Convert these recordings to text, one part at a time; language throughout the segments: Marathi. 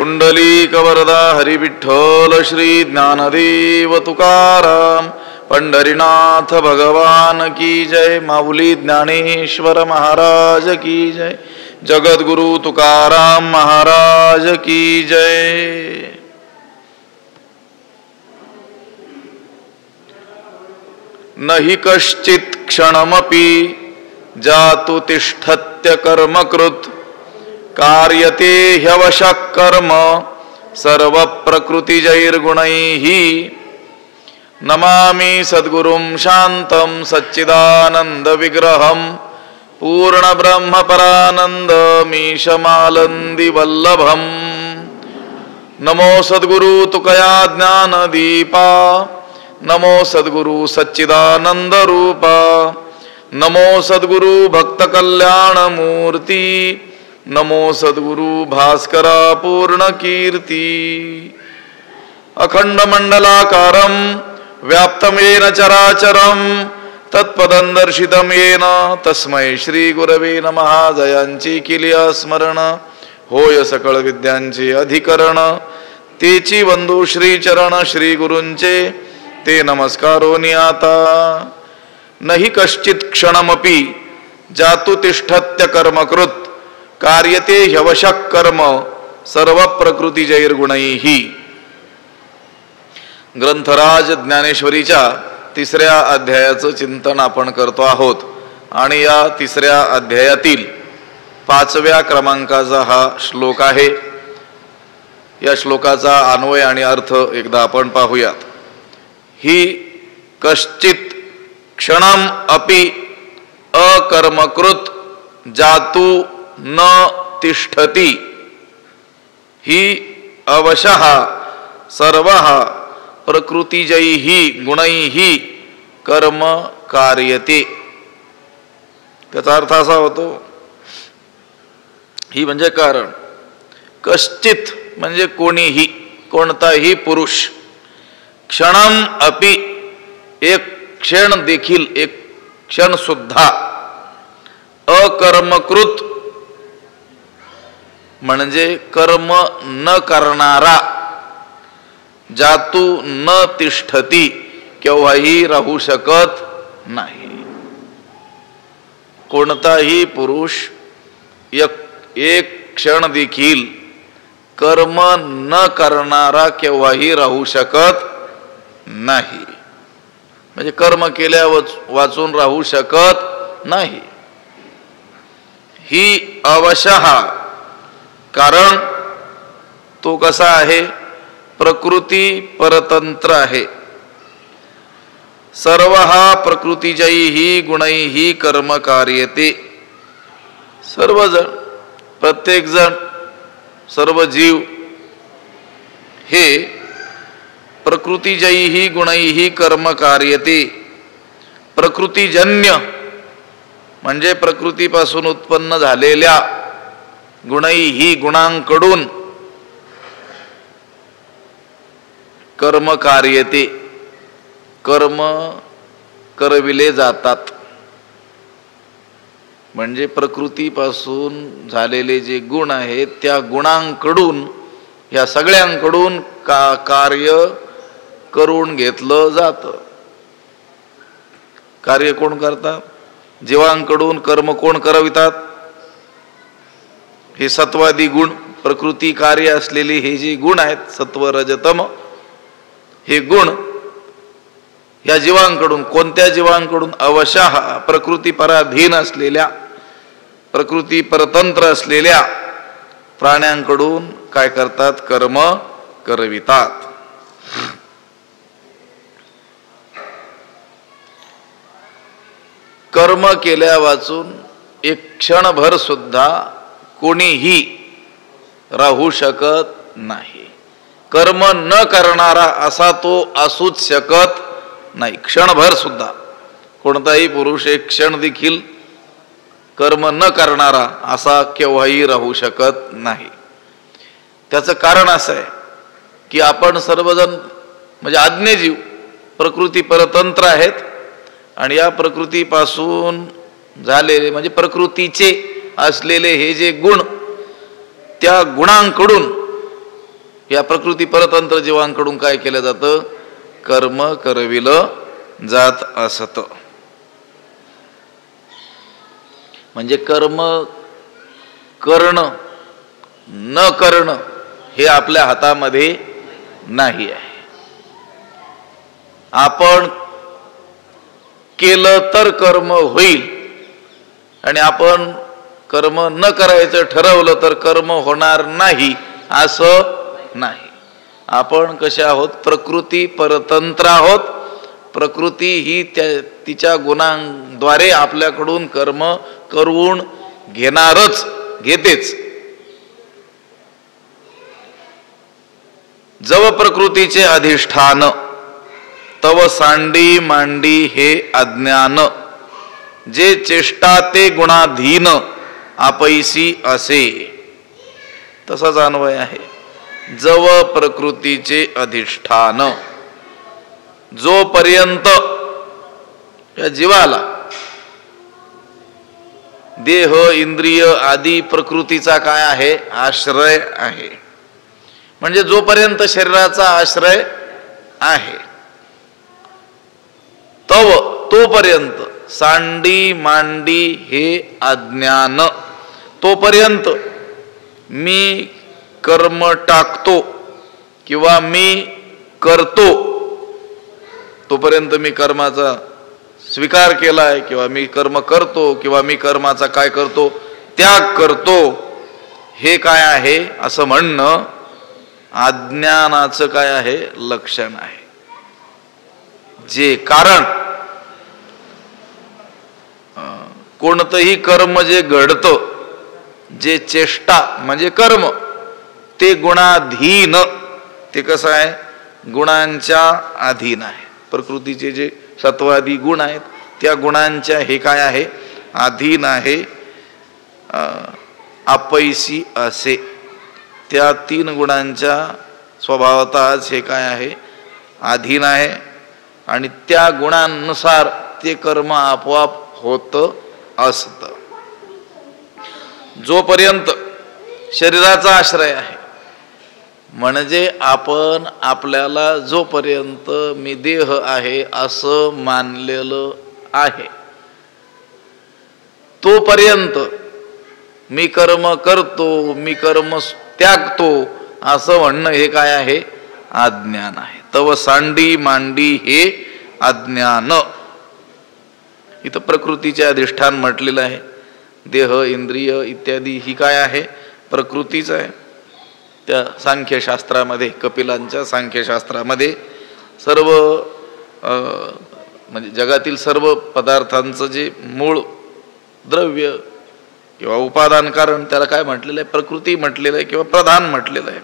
पुंडलीकवरदा हरिविठ्ठल श्री ज्ञानदेव तुकाराम पंढरीनाथ भगवान की जय। माऊली ज्ञानेश्वर महाराज की जय। जगद्गुरु तुकाराम महाराज की जय। नहि कश्चित् क्षणमपि जातु तिष्ठत्य कर्मकृत् कार्यते ह्यवशः कर्म सर्व प्रकृतिजैर्गुणैः। नमामि सद्गुरुं शान्तं सच्चिदानंद विग्रहं पूर्ण ब्रह्म परानन्दमीशमालन्दी वल्लभम्। नमो सद्गुरु तुकया ज्ञान दीपा नमो सद्गुरु सच्चिदानंद रूपा नमो सद्गुरु भक्त कल्याण मूर्ति नमो सद्गुरु भास्करा पूर्ण कीर्ति। अखंड मंडलाकारं व्याप्तं येन चराचरं तत्पदं दर्शितं येन तस्मै श्री गुरवे नमः। जयांची किलिया स्मरण होय सकळ विद्यांचे अधिकरण तेची वंदू श्री चरण श्री गुरूंचे ते नमस्कारोनी आता। नहि कश्चित् क्षणमपि जातु तिष्ठत्य कर्मकृत् कार्यते ह्यवशः कर्म सर्व प्रकृतिजैर्गुणैः। ग्रंथराज ज्ञानेश्वरीच्या 3ऱ्या अध्यायाचं चिंतन आपण करतो आहोत आणि या 3ऱ्या अध्यायातील 5व्या क्रमांकाचा हा श्लोक आहे। या श्लोकाचा अन्वय आणि अर्थ एकदा आपण पाहूयात। ही कश्चित् क्षणम अपि अकर्मकृत जातु न तिष्ठति ही अवशः सर्वः प्रकृतिजैः गुणैः कर्म कार्यते। त्याचा अर्थ असा होतो, ही म्हणजे कारण, कश्चित म्हणजे कोणीही, कोणताही पुरुष, क्षणम अपि एक क्षण देखील, एक क्षण सुद्धा, अकर्मकृत म्हणजे कर्म न करणारा, जातु न तिष्ठती केव्हाही राहू शकत नाही। कोणताही पुरुष एक क्षण देखील कर्म न करणारा केव्हाही राहू शकत नाही, म्हणजे कर्म केल्या वाचून राहू शकत नाही। ही अवशः, कारण तो कसा आहे, प्रकृती परतंत्र आहे। सर्व हा प्रकृतिजैः गुणैः कर्म कार्यते। सर्वजण, प्रत्येक जण, सर्व जीव हे प्रकृतिजैः गुणैः कर्म कार्यते। प्रकृतिजन्य म्हणजे प्रकृतीपासून उत्पन्न झालेल्या, गुणैः गुणांकडून कर्म कार्यते, कर्म करविले जातात। म्हणजे प्रकृतीपासून झालेले जे गुण आहेत त्या गुणांकडून, या सगळ्यांकडून कार्य करून घेतलं जातं। कार्य कोण करतात? जीवांकडून कर्म कोण करवितात? हे सत्वादी गुण, प्रकृती कार्य असलेले हे जे गुण आहेत, सत्व रजतम, हे गुण या जीवांकडून, कोणत्या जीवांकडून? अवशः प्रकृती पराधीन असलेल्या, प्रकृती परतंत्र असलेल्या प्राण्यांकडून काय करतात? कर्म करवितात। कर्म केल्या वाचून एक क्षणभर सुद्धा कोणीही राहू शकत नाही। कर्म न करणारा असा तो असूच शकत नाही, क्षणभर सुद्धा। कोणताही पुरुष एक क्षण देखील कर्म न करणारा असा केव्हाही राहू शकत नाही। त्याचं कारण असं आहे की आपण सर्वजण म्हणजे आज्ञेजीव, प्रकृती परतंत्र आहेत आणि या प्रकृतीपासून झालेले म्हणजे प्रकृतीचे असलेले हे जे गुण, त्या गुणांकडून या प्रकृती परतंत्र जीवांकडून काय केलं जातं? कर्म करविलं जात असत. म्हणजे कर्म करणं न करणं हे आपल्या हातामध्ये नाही आहे. आपण केलं तर कर्म होईल आणि आपण कर्म न करायचं ठरवलं तर कर्म होणार नाही असं नाही. आपण कसे आहोत? प्रकृती परतंत्र आहोत. प्रकृती ही तिच्या गुणांद्वारे आपल्याकडून कर्म करून घेणारच, घेतेच. जव प्रकृतीचे अधिष्ठान तव सांडी मांडी हे अज्ञान, जे चेष्टा ते गुणाधीन आपैसी असे. तसाच अन्वय आहे. जव प्रकृतीचे अधिष्ठान, जोपर्यंत या जीवाला देह इंद्रिय आदी प्रकृतीचा काय आहे? आश्रय आहे. म्हणजे जोपर्यंत शरीराचा आश्रय आहे तोपर्यंत सांडी मांडी हे अज्ञान, तोपर्यंत मी कर्म टाकतो किंवा मी करतो, तोपर्यंत मी कर्माचा स्वीकार केलाय किंवा मी कर्म करतो किंवा मी कर्माचा काय करतो? त्याग करतो. हे काय आहे? असं म्हणणं अज्ञानाचं काय आहे? लक्षण आहे. जे कारण कोणतंही कर्म जे घडतं, जे चेष्टा म्हणजे कर्म, ते गुणाधीन. ते कसं आहे? गुणांच्या अधीन आहे. प्रकृतीचे जे सत्वादी गुण आहेत त्या गुणांच्या हे काय आहे? अधीन आहे. आपैसी असे, त्या तीन गुणांच्या स्वभावतःच हे काय आहे? अधीन आहे. आणि त्या गुणांनुसार ते कर्म आपोआप होत असत. जोपर्यंत शरीराचा आश्रय आहे, म्हणजे आपण आपल्याला जोपर्यंत मी देह आहे असं मानलेलं आहे, तोपर्यंत मी कर्म करतो, मी कर्म त्यागतो असं म्हणणं हे काय आहे? अज्ञान आहे. तव सांडी मांडी हे अज्ञान. इथं प्रकृतीचे अधिष्ठान म्हटलेलं आहे. देह इंद्रिय इत्यादी ही काय आहे? प्रकृतीच आहे. त्या सांख्यशास्त्रामध्ये, कपिलांच्या सांख्यशास्त्रामध्ये सर्व म्हणजे जगातील सर्व पदार्थांचं जे मूळ द्रव्य किंवा उपादान कारण त्याला काय म्हटलेलं आहे? प्रकृती म्हटलेलं आहे किंवा प्रधान म्हटलेलं आहे.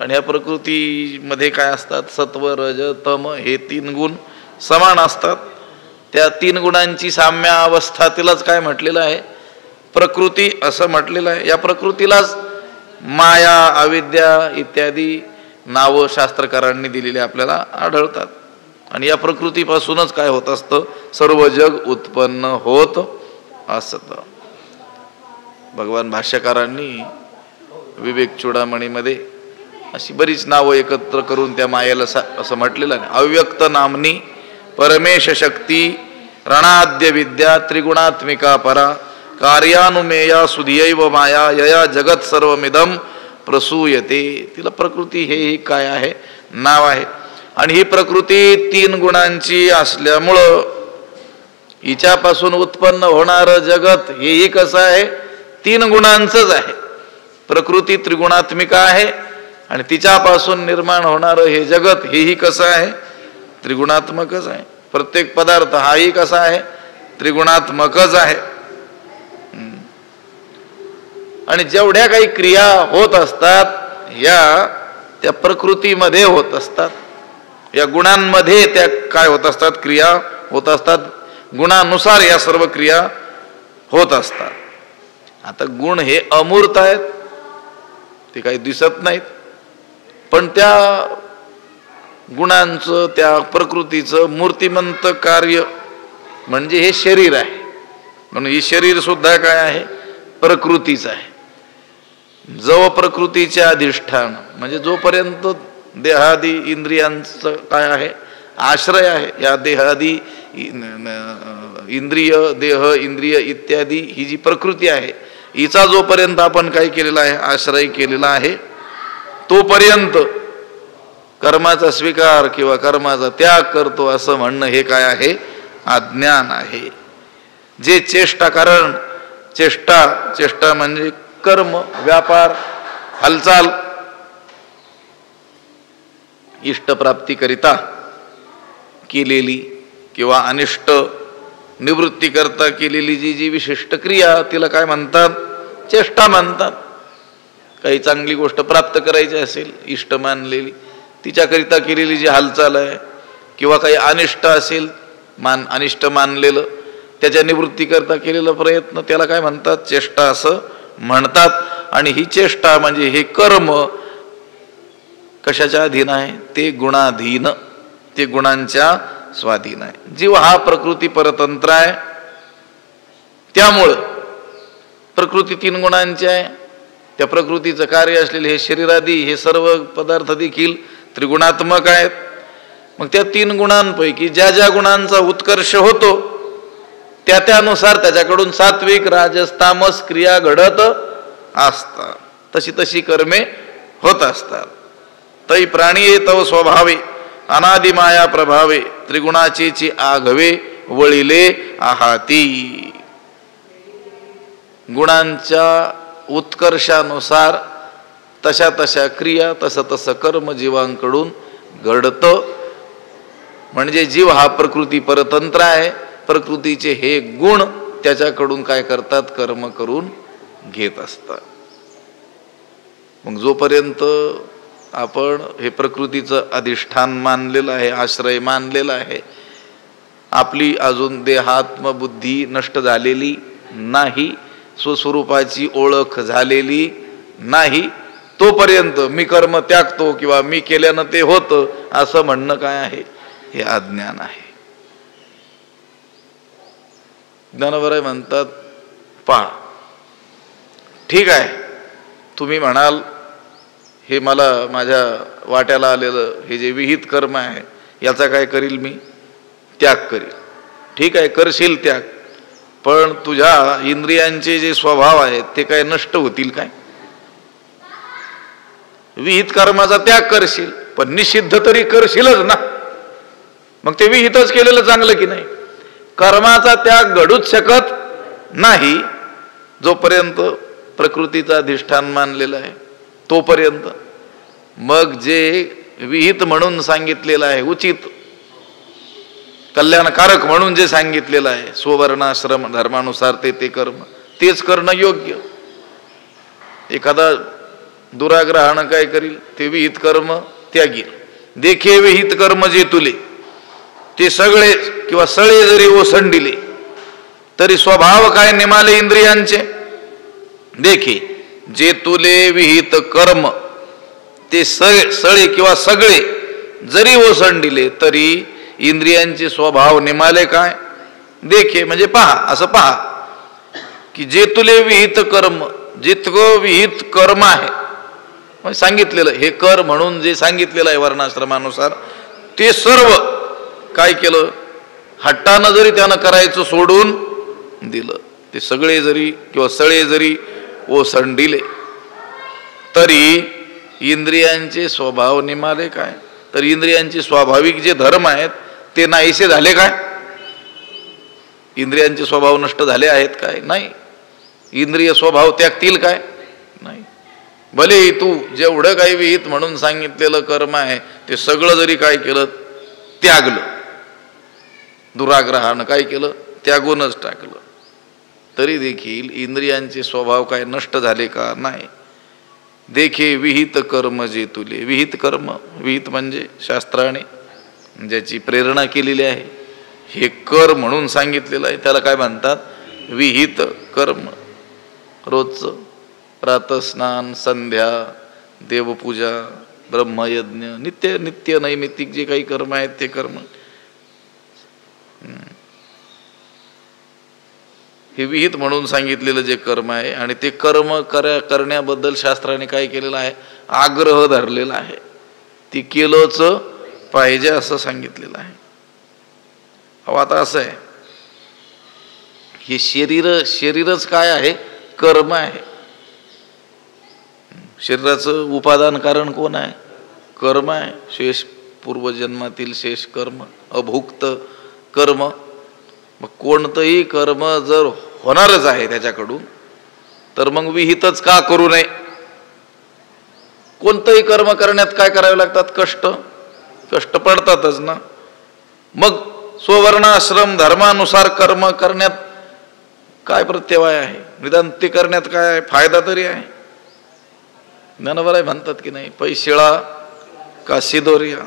आणि या प्रकृतीमध्ये काय असतात? सत्व रज तम हे तीन गुण समान असतात. त्या तीन गुणांची साम्य अवस्था तिलाच काय म्हटलेलं आहे? प्रकृती असं म्हटलेलं आहे. या प्रकृतीलाच माया अविद्या इत्यादी नावं शास्त्रकारांनी दिलेली आपल्याला आढळतात. आणि या प्रकृतीपासूनच काय होत असतं? सर्व जग उत्पन्न होत असतं. भगवान भाष्यकारांनी विवेक चूडामणीमध्ये अशी बरीच नावं एकत्र करून त्या मायेला असं म्हटलेलं आहे. अव्यक्त नामनी परमेश शक्ती रणाद्य विद्या त्रिगुणात्मिका परा कार्यानुमेया सुधियैव माया यया जगत सर्वमिदम प्रसूयते. तिला प्रकृती हे काय आहे? नाव आहे. आणि ही प्रकृती तीन गुणांची असल्यामुळं हिच्यापासून उत्पन्न होणारं जगत हेही कसं आहे? तीन गुणांचंच आहे. प्रकृती त्रिगुणात्मिका आहे आणि तिच्यापासून निर्माण होणारं हे जगत हेही कसं आहे? त्रिगुणात्मकच आहे. प्रत्येक पदार्थ हाही कसा आहे? त्रिगुणात्मकच आहे. आणि जेवढ्या काही क्रिया होत असतात या त्या प्रकृतीमध्ये होत असतात. या गुणांमध्ये त्या काय होत असतात? क्रिया होत असतात. गुणानुसार या सर्व क्रिया होत असतात. आता गुण हे अमूर्त आहेत, ते काही दिसत नाहीत, पण त्या गुणांचं त्या प्रकृतीचं मूर्तिमंत कार्य म्हणजे हे शरीर आहे. म्हणून हे शरीर सुद्धा काय आहे? प्रकृतीच आहे. जव प्रकृतीचे अधिष्ठान म्हणजे जोपर्यंत देहादी इंद्रियांचं काय आहे आश्रय आहे, या देहादी इंद्रिय देह इंद्रिय इत्यादी ही जी प्रकृती आहे हिचा जोपर्यंत आपण काय केलेला आहे आश्रय केलेला आहे तोपर्यंत कर्माचा स्वीकार किंवा कर्माचा त्याग करतो असं म्हणणं हे काय आहे अज्ञान आहे. जे चेष्टा कारण चेष्टा म्हणजे कर्म व्यापार हालचाल इष्टप्राप्तीकरिता केलेली किंवा अनिष्ट निवृत्ती करता केलेली जी विशिष्ट क्रिया तिला काय म्हणतात चेष्टा म्हणतात. काही चांगली गोष्ट प्राप्त करायची असेल इष्ट मानलेली तिच्याकरिता केलेली जी हालचाल आहे किंवा काही अनिष्ट असेल अनिष्ट मानलेलं त्याच्या निवृत्तीकरता केलेला प्रयत्न त्याला काय म्हणतात चेष्टा असं म्हणतात. आणि ही चेष्टा म्हणजे हे कर्म कशाच्या अधीन आहे ते गुणाधीन, ते गुणांच्या स्वाधीन आहे. जीव हा प्रकृती परतंत्र आहे त्यामुळं प्रकृती 3 गुणांची आहे. त्या प्रकृतीचं कार्य असलेले हे शरीरादी हे सर्व पदार्थ देखील त्रिगुणात्मक आहेत. मग त्या 3 गुणांपैकी ज्या गुणांचा उत्कर्ष होतो त्यानुसार त्याच्याकडून सात्विक राजस तामस क्रिया घडत असतात, तशी कर्मे होत असतात. तै प्राणी तव स्वभावे अनादि माया प्रभावे त्रिगुणाचेची आघवे वळिले आहाती. गुणांच्या उत्कर्षानुसार तशा क्रिया तसं कर्म जीवांकडून घडतं. म्हणजे जीव हा प्रकृती परतंत्र आहे. प्रकृतीचे हे गुण त्याच्याकडून काय करतात कर्म करून घेत असतात. मग जोपर्यंत आपण हे प्रकृतीचं अधिष्ठान मानलेलं आहे आश्रय मानलेला आहे आपली अजून देहात्मबुद्धी नष्ट झालेली नाही स्वस्वरूपाची ओळख झालेली नाही तोपर्यंत मी कर्म त्यागतो किंवा मी केल्यानं ते होतं असं म्हणणं काय आहे हे अज्ञान आहे. ज्ञानवराय म्हणतात पहा ठीक आहे तुम्ही म्हणाल हे मला माझ्या वाट्याला आलेलं हे जे विहित कर्म आहे याचा काय करील मी त्याग करील. ठीक आहे करशील त्याग पण तुझ्या इंद्रियांचे जे स्वभाव आहेत ते काय नष्ट होतील काय. विहित कर्माचा त्याग करशील पण निषिद्ध तरी करशीलच ना. मग ते विहितच केलेलं चांगलं की नाही. कर्माचा त्याग घडूच शकत नाही जोपर्यंत प्रकृतीचा अधिष्ठान मानलेला आहे तोपर्यंत. मग जे विहित म्हणून सांगितलेलं आहे उचित कल्याणकारक म्हणून जे सांगितलेलं आहे स्ववर्णाश्रम धर्मानुसार ते कर्म तेच करणं योग्य. एखादा दुराग्रहानं काय करील ते विहित कर्म त्यागील. देखे विहित कर्म जे तुले ते सगळे किंवा सळे जरी ओसंडिले तरी स्वभाव काय निमाले इंद्रियांचे. देखे जे तुले विहित कर्म ते सळे किंवा सगळे जरी ओसंडिले तरी इंद्रियांचे स्वभाव निमाले काय. देखे म्हणजे पहा असं पहा की जे तुले विहित कर्म जितकं विहित कर्म आहे सांगितलेलं हे कर म्हणून जे सांगितलेलं आहे वर्णाश्रमानुसार ते सर्व काय केलं हट्टानं जरी त्यानं करायचं सोडून दिलं ते सगळे जरी किंवा सळे जरी ओसंडिले तरी इंद्रियांचे स्वभाव निमाले काय. तर इंद्रियांचे स्वाभाविक जे धर्म आहेत ते नाहीसे झाले काय. इंद्रियांचे स्वभाव नष्ट झाले आहेत काय नाही. इंद्रिय स्वभाव त्यागतील काय नाही. भले तू जेवढं काही विहित म्हणून सांगितलेलं कर्म आहे ते सगळं जरी काय केलं त्यागलं दुराग्रहानं काय केलं त्यागूनच टाकलं तरी देखील इंद्रियांचे स्वभाव काय नष्ट झाले का नाही. देखे विहित कर्म जे तुले विहित कर्म विहित म्हणजे शास्त्राने ज्याची प्रेरणा केलेली आहे हे कर म्हणून सांगितलेलं आहे त्याला काय म्हणतात विहित कर्म. रोजचं प्रातस्नान संध्या देवपूजा ब्रह्मयज्ञ नित्य नैमित्तिक जे काही कर्म आहेत ते कर्म हे विहित म्हणून सांगितलेलं जे कर्म आहे, आणि ते कर्म करण्याबद्दल शास्त्राने काय केलेलं आहे, आग्रह धरलेला आहे, ती केलंच पाहिजे असं सांगितलेलं आहे. अहो आता असं आहे, हे शरीरच काय आहे, कर्म आहे. शरीराचं उपादान कारण कोण आहे, कर्म आहे. शेष पूर्वजन्मातील शेष कर्म, अभुक्त कर्म. मग कोणतंही कर्म जर होणारच आहे त्याच्याकडून, तर मग विहितच का करू नये. कोणतंही कर्म करण्यात काय करावे लागतात, कष्ट पडतातच ना. मग स्ववर्ण आश्रम धर्मानुसार कर्म करण्यात काय प्रत्यवाय आहे, निदान ते करण्यात काय फायदा तरी आहे. ज्ञानोबा म्हणतात की नाही, पैशिळा का सिदोरिया,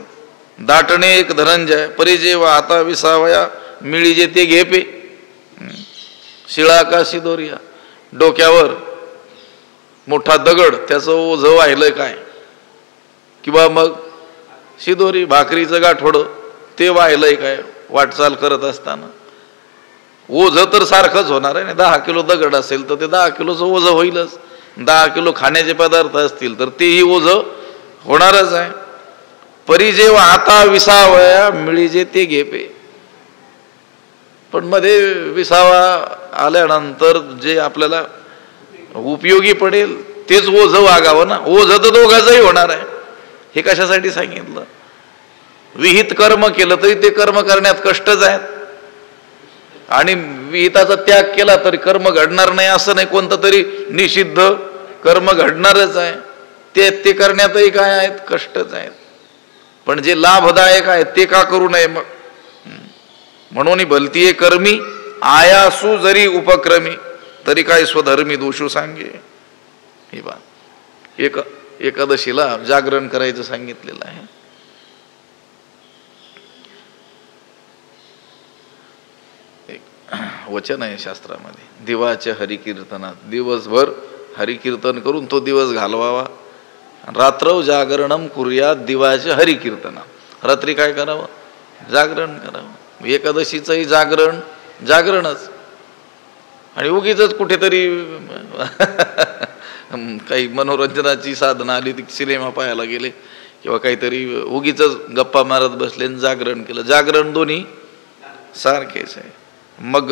दाटणे एक धनंजय, परिजे वाहता विसावया, मिळी जे ते घेपे. शिळा का सिदोरिया, डोक्यावर मोठा दगड, त्याचं ओझं वाहिलंय काय, किंवा मग सिदोरी भाकरीचं गाठोडं ते वाहिलंय काय वाटचाल करत असताना. ओझं तर सारखंच होणार आहे. 10 किलो दगड असेल तर ते 10 किलोचं ओझं होईलच. 10 किलो खाण्याचे पदार्थ असतील तर तेही ओझं होणारच आहे. परिजे वाहता विसावया, मिळी जे ते घेपे. पण मध्ये विसावा आल्यानंतर जे आपल्याला उपयोगी पडेल तेच ओझं वागावं ना. ओझं तर दोघांचंही होणार आहे. हे कशासाठी सांगितलं, विहित कर्म केलं तरी ते कर्म करण्यात कष्टच आहेत, आणि विहिताचा त्याग केला तरी कर्म घडणार नाही असं नाही. कोणतं तरी निषिद्ध कर्म घडणारच आहे, ते करण्यातही काय आहेत, कष्टच आहेत. पण जे लाभदायक आहे ते का करू नये मग. म्हणून भलतीये कर्मी आयासू जरी उपक्रमी, तरी काय स्वधर्मी दोषू सांगे. हे बा, एकादशीला जागरण करायचं सांगितलेलं आहे. वचन आहे शास्त्रामध्ये, दिवाच्या हरिकीर्तनात दिवसभर हरिकीर्तन करून तो दिवस घालवावा. रात्रौ जागरणम कुर्यात दिवाच्या हरिकीर्तनात, रात्री काय करावं, जागरण करावं. एकादशीचंही जागरणच, आणि उगीच कुठेतरी काही मनोरंजनाची साधनं आली, ती सिनेमा पाहायला गेले किंवा काहीतरी उगीच गप्पा मारत बसले, जागरण केलं. जागरण दोन्ही सारखेच आहे. मग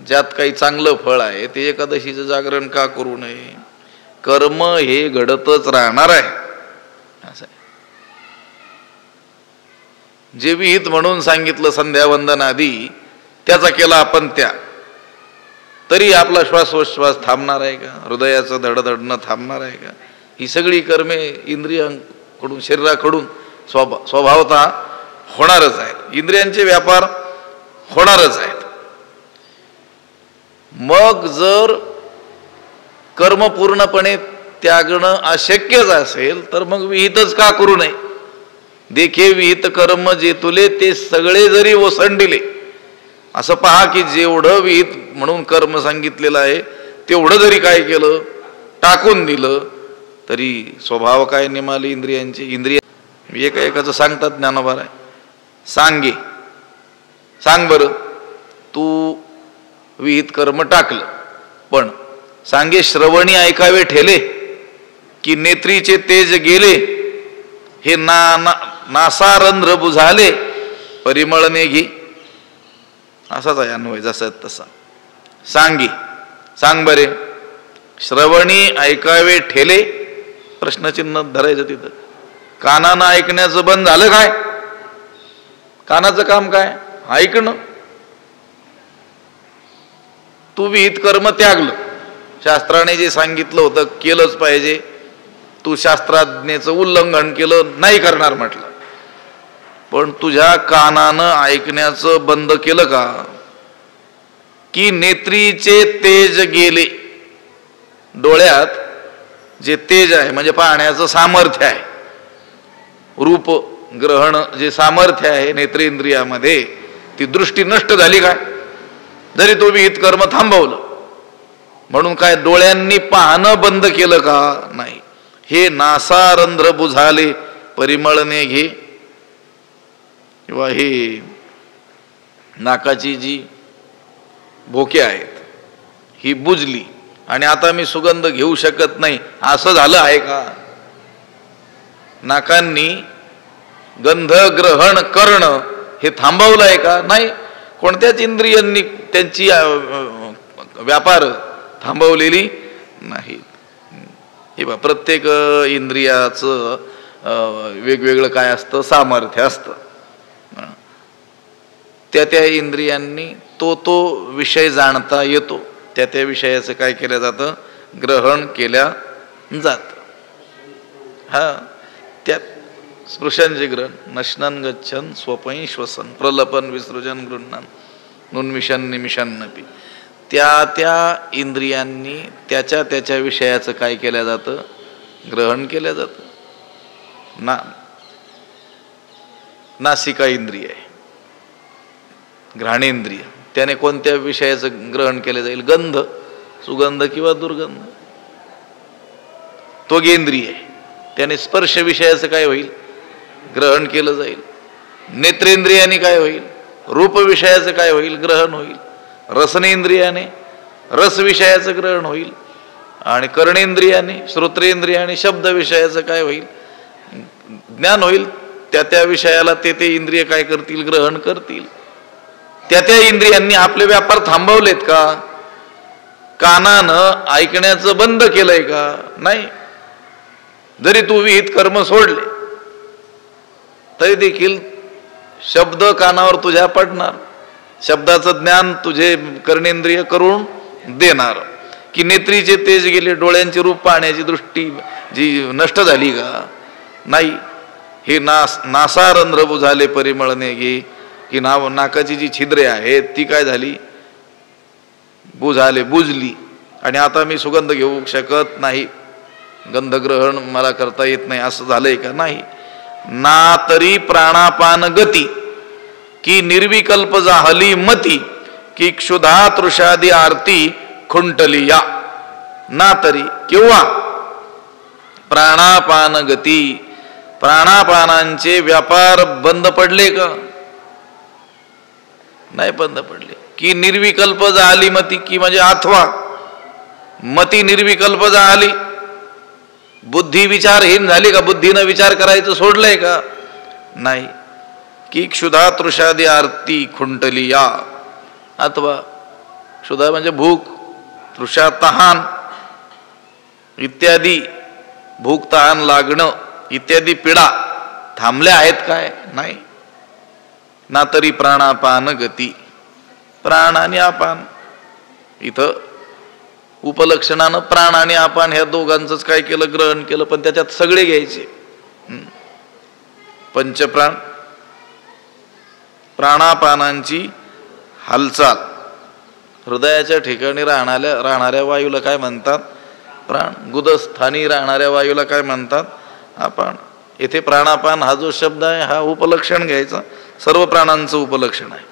ज्यात काही चांगलं फळ आहे ते एकादशीचं जागरण का करू नये. कर्म हे घडतच राहणार आहे असं आहे. जे विहित म्हणून सांगितलं संध्यावंदन आधी, त्याचा केला आपण त्याग, तरी आपला श्वासोच्छ्वास थांबणार आहे का, हृदयाचं धडधडणं थांबणार आहे का. ही सगळी कर्मे इंद्रियांकडून, शरीराकडून स्वभावतः होणारच आहेत. इंद्रियांचे व्यापार होणारच आहेत. मग जर कर्म पूर्णपणे त्यागणं अशक्यच असेल तर मग विहितच का करू नये. देखे विहित कर्म जे तुले, ते सगळे जरी ओसंडिले. असं पहा की जेवढं विहित म्हणून कर्म सांगितलेलं आहे तेवढं जरी काय केलं, टाकून दिलं, तरी स्वभाव काय निमाले इंद्रियांचे. इंद्रिय एकाचं सांगतात ज्ञानोबा आहे, सांग बरं, तू विहित कर्म टाकलं, पण सांगे श्रवणी ऐकावे ठेले, की नेत्रीचे तेज गेले, हे नासारंध्र बुझाले, परिमळने घे. असाच आहे अन्वय, जसा तसा. सांग बरे, श्रवणी ऐकावे ठेले, प्रश्नचिन्ह धरायचं तिथं. कानानं ऐकण्याचं बंद झालं काय, कानाचं काम काय, ऐकणं. तू विहित कर्म त्यागलं, शास्त्राने जे सांगितलं होतं केलंच पाहिजे, तू शास्त्राज्ञेचं उल्लंघन केलं, नाही करणार म्हटलं. पण तुझ्या कानानं ऐकण्याचं बंद केलं का, की नेत्रीचे तेज गेले. डोळ्यात जे तेज आहे म्हणजे पाहण्याचं सामर्थ्य आहे, रूप ग्रहण जे सामर्थ्य आहे नेत्रेंद्रियामध्ये, ती दृष्टी नष्ट झाली काय, जरी तो विहित कर्म थांबवलं. म्हणून काय डोळ्यांनी पाहणं बंद केलं का, नाही. हे नासारंध्र बुझाले, परिमळने घे. किंवा हे नाकाची जी भोके आहेत ही बुजली आणि आता मी सुगंध घेऊ शकत नाही असं झालं आहे का? नाकांनी गंध ग्रहण करणं हे थांबवलं आहे का? नाही. कोणत्याच इंद्रियांनी त्यांची व्यापार थांबवलेली नाही. हे बा प्रत्येक इंद्रियाचं वेगवेगळं काय असतं, सामर्थ्य असतं. त्या इंद्रियांनी तो विषय जाणता येतो, त्या विषयाचं काय केलं जातं, ग्रहण केल्या जात. हा त्यात स्पृशनचे ग्रहण नश्नन गच्छन स्वपई श्वसन प्रलपन विसृजन गृह्णन नुन्मिशन निमिषन्नपी. त्या इंद्रियांनी त्याच्या विषयाचं काय केलं जातं, ग्रहण केलं जातं. नासिका इंद्रिय आहे, घ्राणेंद्रिय, त्याने कोणत्या विषयाचं ग्रहण केलं जाईल, गंध, सुगंध किंवा दुर्गंध. त्वगेंद्रिय आहे, त्याने स्पर्श विषयाचं काय होईल, ग्रहण केलं जाईल. नेत्रेंद्रियाने काय होईल, रूप विषयाचं काय होईल, ग्रहण होईल. रसनेंद्रियाने रस विषयाचं ग्रहण होईल आणि कर्णेंद्रियाने श्रोत्रेंद्रियाने शब्द विषयाचं काय होईल, ज्ञान होईल. त्या विषयाला ते इंद्रिय काय करतील, ग्रहण करतील. त्या इंद्रियांनी आपले व्यापार थांबवलेत का? कानानं ऐकण्याचं बंद केलंय का? नाही. जरी तू विहित कर्म सोडले तरी देखील शब्द कानावर तुझ्या पडणार, शब्दाचं ज्ञान तुझे कर्णेंद्रिय करून देणार. की नेत्रीचे तेज गेले, डोळ्यांचे रूप पाहण्याची दृष्टी जी नष्ट झाली का? नाही. हे नासारंध्र बुझाले परिमळने घे, की नाकाची जी छिद्रे आहेत ती काय झाली, बुजली आणि आता मी सुगंध घेऊ शकत नाही, गंधग्रहण मला करता येत नाही, असं झालंय का? नाही. ना तरी प्राणापान गती की निर्विकल्प जाहली मती की क्षुधा तृषादी आरती खुंटली या. ना तरी किंवा प्राणापान गती, प्राणापानांचे व्यापार बंद पडले का? नाही बंद पडले. की निर्विकल्प जाहली मती, की म्हणजे अथवा मती निर्विकल्प जाहली, बुद्धी विचारहीन झाली का? बुद्धीनं विचार करायचं सोडलंय का? नाही. की क्षुधा तृषादी आरती खुंटली या. अथवा क्षुधा म्हणजे भूक, तृषा तहान इत्यादी, भूक तहान लागणं इत्यादी पीडा थांबल्या आहेत काय? नाही. ना तरी प्राणापान गती, प्राण आणि अपान, इथं उपलक्षणानं प्राण आणि अपान ह्या दोघांचंच काय केलं, ग्रहण केलं. पण त्याच्यात सगळे घ्यायचे. पंचप्राण, प्राणापानांची हालचाल, हृदयाच्या ठिकाणी राहणाऱ्या वायूला काय म्हणतात, प्राण. गुदस्थानी राहणाऱ्या वायूला काय म्हणतात, अपान. येथे प्राणापान हा जो शब्द आहे हा उपलक्षण घ्यायचा, सर्व प्राणांचं उपलक्षण आहे.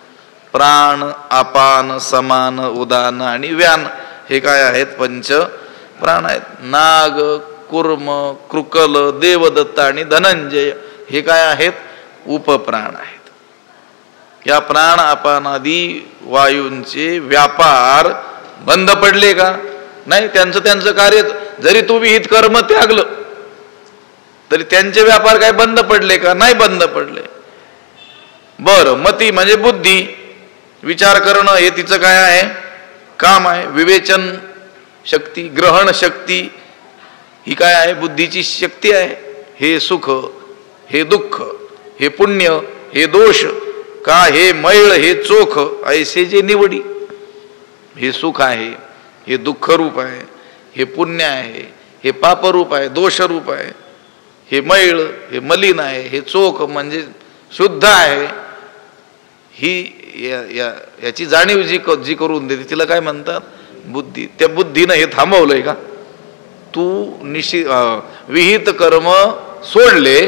प्राण, अपान, समान, उदान आणि व्यान हे काय आहेत, पंच प्राण आहेत. नाग, कुर्म, कृकल, देवदत्त आणि धनंजय हे काय आहेत, उपप्राण आहेत. या प्राण अपानादी वायूंचे व्यापार बंद पडले का? नाही. त्यांचं कार्य, जरी तू विहित कर्म त्यागलं तरी त्यांचे व्यापार काय बंद पडले का? नाही बंद पडले. बरं, मती म्हणजे बुद्धी, विचार करणं हे तिचं काय आहे, काम आहे. विवेचन शक्ती, ग्रहण शक्ती ही काय आहे, बुद्धीची शक्ती आहे. हे सुख, हे दुःख, हे पुण्य, हे दोष का, हे मैळ, हे चोख, ऐसे जे निवडी. हे सुख आहे, हे दुःख रूप आहे, हे पुण्य आहे, हे पापरूप आहे, दोष रूप आहे, हे मैळ, हे मलिन आहे, हे चोख म्हणजे शुद्ध आहे. ही याची जाणीव जी करून देते तिला काय म्हणतात, बुद्धी. त्या बुद्धीनं हे थांबवलंय का? तू विहित कर्म सोडले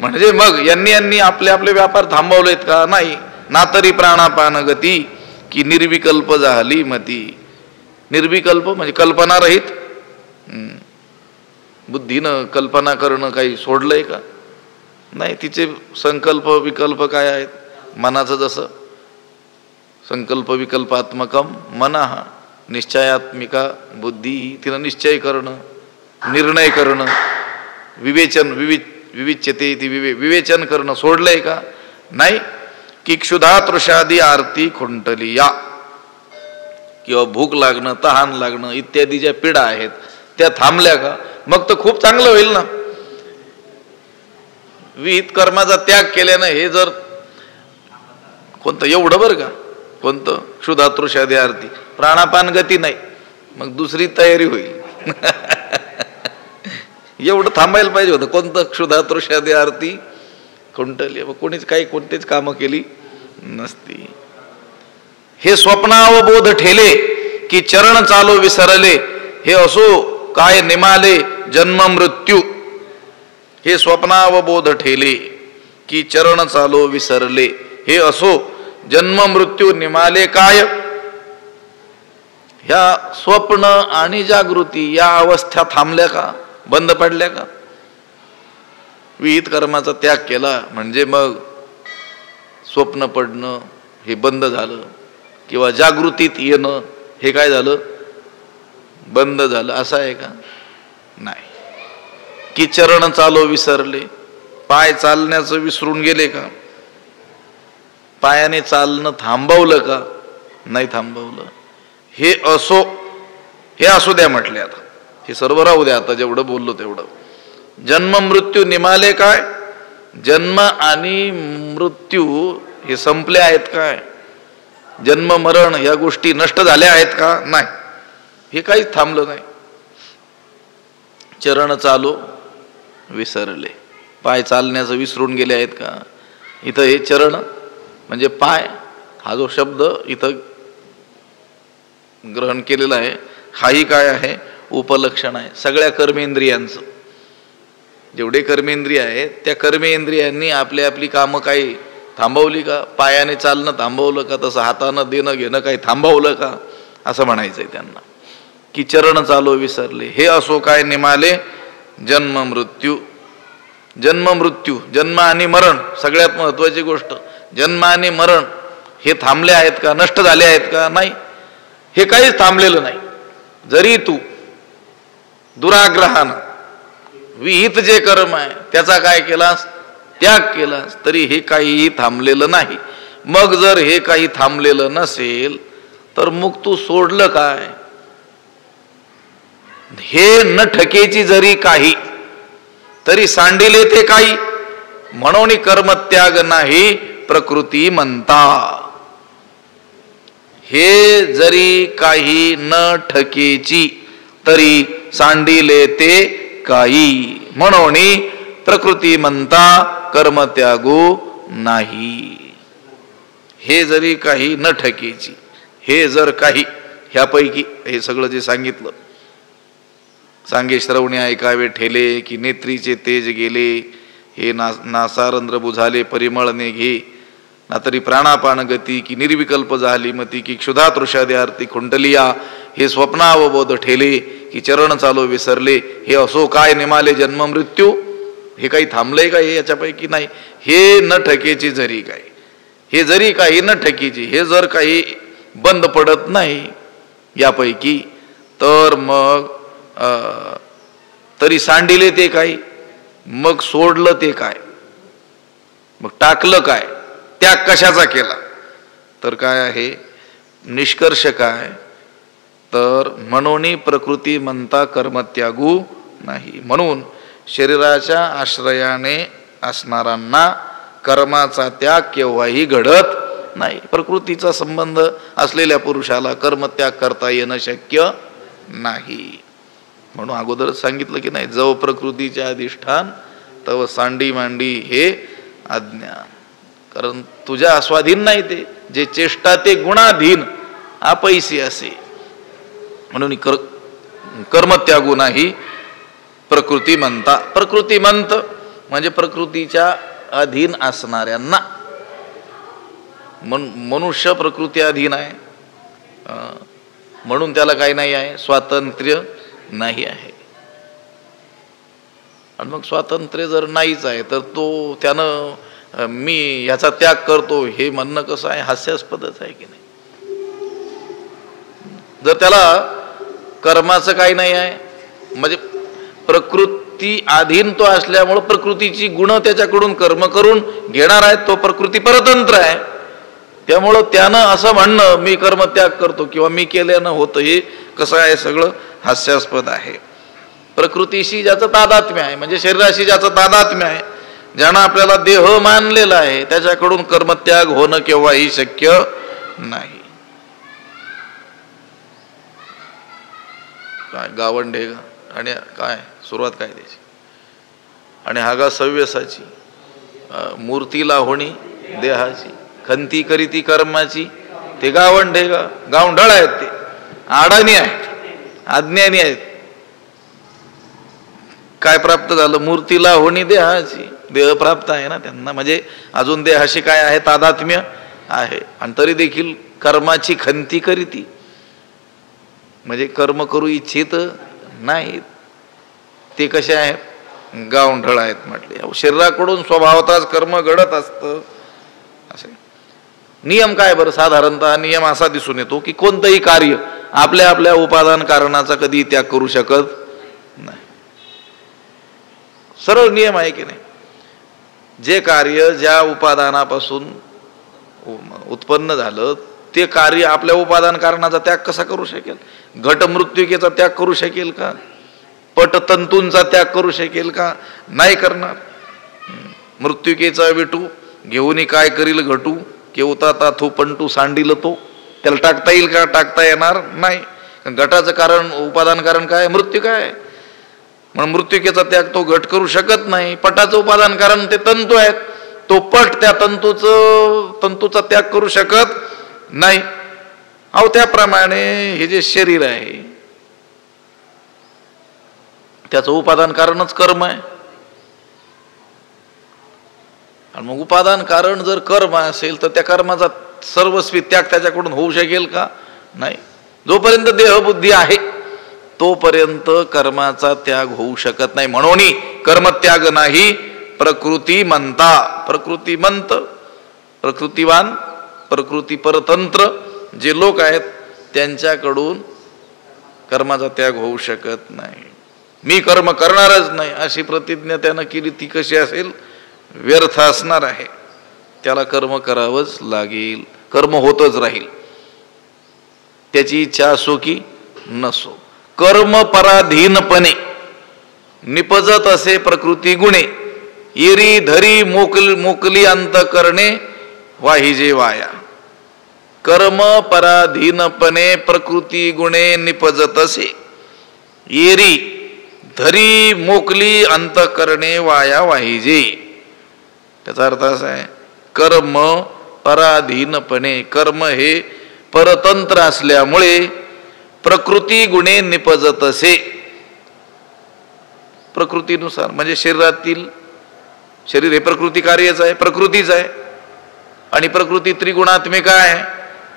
म्हणजे मग यांनी आपले व्यापार थांबवलेत का? नाही. ना तरी प्राणापान गती की निर्विकल्प झाली मती. निर्विकल्प म्हणजे कल्पना रहित. बुद्धीनं कल्पना करणं काही सोडलंय का? नाही. तिचे संकल्प विकल्प काय आहेत, मनाचं जसं संकल्प विकल्पात्मकम मनः, निश्चयात्मिका बुद्धी, तिनं निश्चय करणं, निर्णय करणं, विवेचन विविच्यते ती विवेचन करणं सोडलंय का? नाही. की क्षुधा तृषादी आरती खुंटलिया, किंवा भूक लागणं, तहान लागणं इत्यादी ज्या पीडा आहेत त्या थांबल्या का? मग तर खूप चांगलं होईल ना. विहित कर्माचा त्याग केल्यानं हे जर कोणतं एवढं बरं का, कोणतं क्षुधा तृषादी आरती, प्राणापान गती नाही, मग दुसरी तयारी होईल. एवढं थांबायला पाहिजे होतं. कोणतं क्षुधा तृषादी आरती खुंटली, कोणीच काही कोणतीच कामं केली नसती. हे स्वप्नावबोध ठेले की चरण चालो विसरले, हे असो काय निमाले जन्म मृत्यू. हे स्वप्नावबोध ठेले की चरण चालो विसरले, हे असो जन्म मृत्यू निमाले काय. ह्या स्वप्न आणि जागृती या अवस्था थांबल्या का, बंद पडल्या का? विहित कर्माचा त्याग केला म्हणजे मग स्वप्न पडणं हे बंद झालं, किंवा जागृतीत येणं हे काय झालं, बंद झालं. असं आहे का? नाही. की चरण चालो विसरले, पाय चालण्याचं विसरून गेले का? पायाने चालणं थांबवलं का? नाही थांबवलं. हे असो, हे असू द्या म्हटले. आता हे सर्व राहू द्या, आता जेवढं बोललो तेवढं. जन्म मृत्यू निमाले काय? जन्म आणि मृत्यू हे संपले आहेत काय? जन्म मरण या गोष्टी नष्ट झाल्या आहेत का? नाही. हे काहीच थांबलं नाही. चरण चालो विसरले, पाय चालण्याचं विसरून गेले आहेत का? इथं हे चरण म्हणजे पाय हा जो शब्द इथं ग्रहण केलेला आहे, हाही काय आहे, उपलक्षण आहे सगळ्या कर्मेंद्रियांचं. जेवढे कर्मेंद्रिय आहेत त्या कर्मेंद्रियांनी आपली आपली कामं काही थांबवली का? पायाने चालणं थांबवलं का? तसं हातानं देणं घेणं काही थांबवलं का? असं म्हणायचंय त्यांना. की चरण चालो विसरले, हे असो काय निमाले जन्म मृत्यू. जन्म मृत्यू, जन्म आणि मरण सगळ्यात महत्वाची गोष्ट. जन्म आणि मरण हे थांबले आहेत का? नष्ट झाले आहेत का? नाही. हे काहीच थांबलेलं नाही. जरी तू दुराग्रहानं विहित जे कर्म आहे त्याचा काय केलास, त्याग केलास, तरी हे काहीही थांबलेलं नाही. मग जर हे काही थांबलेलं नसेल तर मग तू सोडलं काय? हे न ठकेची जरी काही तरी सांडिले ते काही, म्हणून कर्मत्याग नाही प्रकृती म्हणता. हे जरी काही न ठकेची तरी सांडिले ते काही, म्हणून प्रकृती म्हणता कर्मत्यागो नाही. हे जरी काही न ठकेची, हे जर काही ह्यापैकी हे सगळं जे सांगितलं, सांगे श्रवणे ऐकावे ठेले की नेत्रीचे तेज गेले, हे नासारंध्र बुझाले परिमळ निघे, ना तरी प्राणापान गती की निर्विकल्प झाली मती की क्षुधा तृषादी आरती खुंटलिया, हे स्वप्नावबोध ठेले की चरण चालो विसरले, हे असो काय निमाले जन्म मृत्यू. हे काही थांबलंय का? हे याच्यापैकी नाही. हे न ठकेची जरी काय, हे जरी काही न ठकेची, हे जर काही बंद पडत नाही यापैकी, तर मग तरी सांडिले ते काय, मग सोडलं ते काय, मग टाकलं काय, त्याग कशाचा केला, तर काय आहे निष्कर्ष काय, तर म्हणून प्रकृती म्हणता कर्मत्यागू नाही. म्हणून शरीराच्या आश्रयाने असणाऱ्यांना कर्माचा त्याग केव्हाही घडत नाही. प्रकृतीचा संबंध असलेल्या पुरुषाला कर्मत्याग करता येणं शक्य नाही. म्हणून अगोदरच सांगितलं की नाही, जव प्रकृतीचे अधिष्ठान तव सांडी मांडी हे अज्ञान. कारण तुझ्या स्वाधीन नाही ते, जे चेष्टा ते गुणाधीन आपैसी असे. म्हणून कर्मत्यागू नाही प्रकृती म्हणता. प्रकृती म्हणत म्हणजे प्रकृतीच्या अधीन असणाऱ्यांना. मनुष्य प्रकृती अधीन आहे म्हणून त्याला काही नाही आहे, स्वातंत्र्य नाही आहे. आणि मग स्वातंत्र्य जर नाहीच आहे तर तो त्यानं मी ह्याचा त्याग करतो हे म्हणणं कसं आहे, हास्यास्पदच आहे की नाही. जर त्याला कर्माचं काही नाही आहे, म्हणजे प्रकृती अधीन तो असल्यामुळं प्रकृतीची गुण त्याच्याकडून कर्म करून घेणार आहेत, तो प्रकृती परतंत्र आहे. त्यामुळं त्यानं असं म्हणणं मी कर्मत्याग करतो किंवा मी केल्यानं होतं, हे कसं आहे सगळं हास्यास्पद आहे. प्रकृतीशी ज्याचं तादात्म्य आहे, म्हणजे शरीराशी ज्याचं तादात्म्य आहे, ज्यानं आपल्याला देह मानलेला आहे, त्याच्याकडून कर्मत्याग होणं केव्हाही शक्य नाही. काय गावंढे आणि काय सुरुवात काय त्याची, आणि हागा सव्यसाची, मूर्तीला होणी देहाची, खंती करीती कर्माची, ते गावंढे गावंढळ आहेत, ते अडाणी आहेत, अज्ञानी आहेत. काय प्राप्त झालं? मूर्तीला होणी देहाची, देह प्राप्त आहे ना त्यांना, म्हणजे अजून देहाशी काय आहे? तादात्म्य आहे. आणि तरी देखील कर्माची खंती करीती, म्हणजे कर्म करू इच्छित नाहीत, ते कसे आहेत? गावंढळ आहेत म्हटले. शरीराकडून स्वभावतःच कर्म घडत असतं. असे नियम काय बरं? साधारणतः नियम असा दिसून येतो की कोणतंही कार्य आपल्या आपल्या उपादान कारणाचा कधी त्याग करू शकत नाही. सरळ नियम आहे की नाही? जे कार्य ज्या उपादानापासून उत्पन्न झालं ते कार्य आपल्या उपादान कारणाचा त्याग कसा करू शकेल? घट मृत्युकेचा त्याग करू शकेल का? पटतंतूंचा त्याग करू शकेल का? नाही करणार. मृत्युकेचा विटू घेऊन काय करील घटू, केवता ताथू पंटू सांडील तो, त्याला टाकता येईल का? टाकता येणार नाही. घटाचं कारण उपादान कारण काय? मृत्यू काय? म्हणून मृत्युकेचा त्याग तो घट करू शकत नाही. पटाचं उपादान कारण ते तंतू आहेत, तो पट त्या तंतूचा त्याग करू शकत नाही. अहो त्याप्रमाणे हे जे शरीर आहे त्याचं उपादान कारणच कर्म आहे. आणि मग उपादान कारण जर कर्म असेल तर त्या कर्माचा सर्वस्वी त्याग त्याच्याकडून होऊ शकेल का? नाही. जोपर्यंत देहबुद्धी आहे तोपर्यंत कर्माचा त्याग होऊ शकत नाही. म्हणून कर्मत्याग नाही प्रकृती म्हणता. प्रकृतिमंत, प्रकृतिवान, प्रकृती परतंत्र जे लोक आहेत त्यांच्याकडून कर्माचा त्याग होऊ शकत नाही. मी कर्म करणारच नाही अशी प्रतिज्ञा त्यानं केली, ती कशी असेल? व्यर्थ असणार आहे. त्याला कर्म करावंच लागेल, कर्म होतच राहील, त्याची इच्छा असो की नसो. कर्म पराधीनपणे निपजत असे प्रकृती गुणे, येरी धरी मोकली अंत करणे वाहिजे वाया. कर्म पराधीनपणे प्रकृती गुणे निपजत असे, येरी धरी मोकली अंत करणे वाया वाहिजे. त्याचा अर्थ असा आहे, कर्म पराधीनपणे, कर्म हे परतंत्र असल्यामुळे प्रकृती गुणे निपजत असे. प्रकृतीनुसार म्हणजे शरीरातील, शरीर हे प्रकृती कार्यच आहे, प्रकृतीच आहे, आणि प्रकृती त्रिगुणात्मिका आहे.